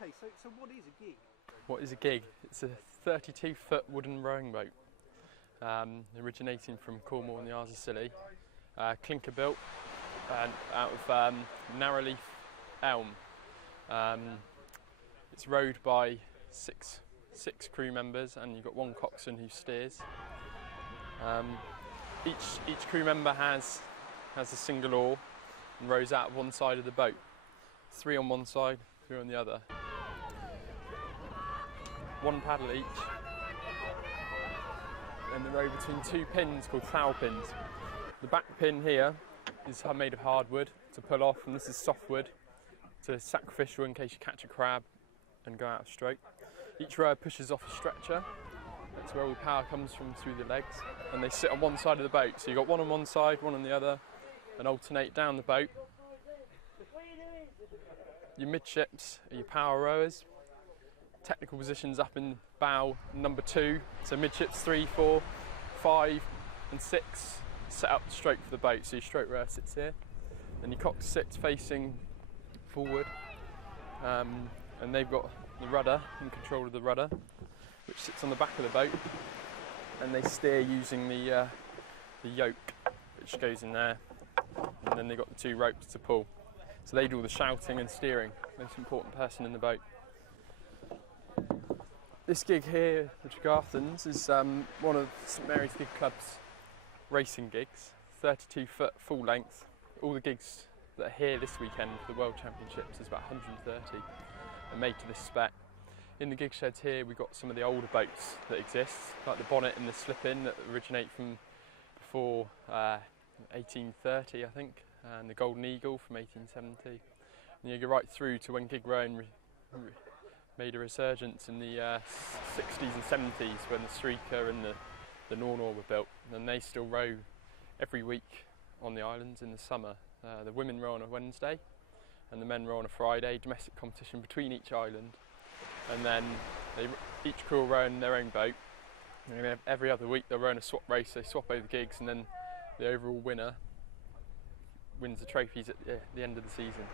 Okay, so what is a gig? What is a gig? It's a 32-foot wooden rowing boat, originating from Cornwall and the Isles of Scilly, clinker built and out of narrowleaf elm. It's rowed by six crew members, and you've got one coxswain who steers. Each crew member has a single oar and rows out one side of the boat. 3 on one side, 3 on the other. One paddle each, and they row between 2 pins called plough pins. The back pin here is made of hardwood to pull off, and this is softwood to sacrificial in case you catch a crab and go out of stroke. Each rower pushes off a stretcher. That's where all the power comes from, through the legs, and they sit on one side of the boat. So you've got one on one side, one on the other, and alternate down the boat. Your midships are your power rowers. Technical positions up in bow number 2. So midships 3, 4, 5 and 6 set up straight for the boat. So your stroke rower sits here, and your cox sits facing forward, and they've got the rudder, in control of the rudder, which sits on the back of the boat, and they steer using the yoke which goes in there, and then they've got the 2 ropes to pull. So they do all the shouting and steering, most important person in the boat. This gig here, the Tregarthens, is one of St Mary's Gig Club's racing gigs, 32-foot full length. All the gigs that are here this weekend for the World Championships, there's about 130, are made to this spec. In the gig sheds here we've got some of the older boats that exist, like the Bonnet and the Slip-In, that originate from before 1830 I think, and the Golden Eagle from 1870. And you go right through to when gig rowing made a resurgence in the 60s and 70s, when the Streaker and the Nornor were built, and they still row every week on the islands in the summer. The women row on a Wednesday and the men row on a Friday, domestic competition between each island, and then each crew will row in their own boat, and every other week they'll row in a swap race. They swap over gigs, and then the overall winner wins the trophies at the end of the season.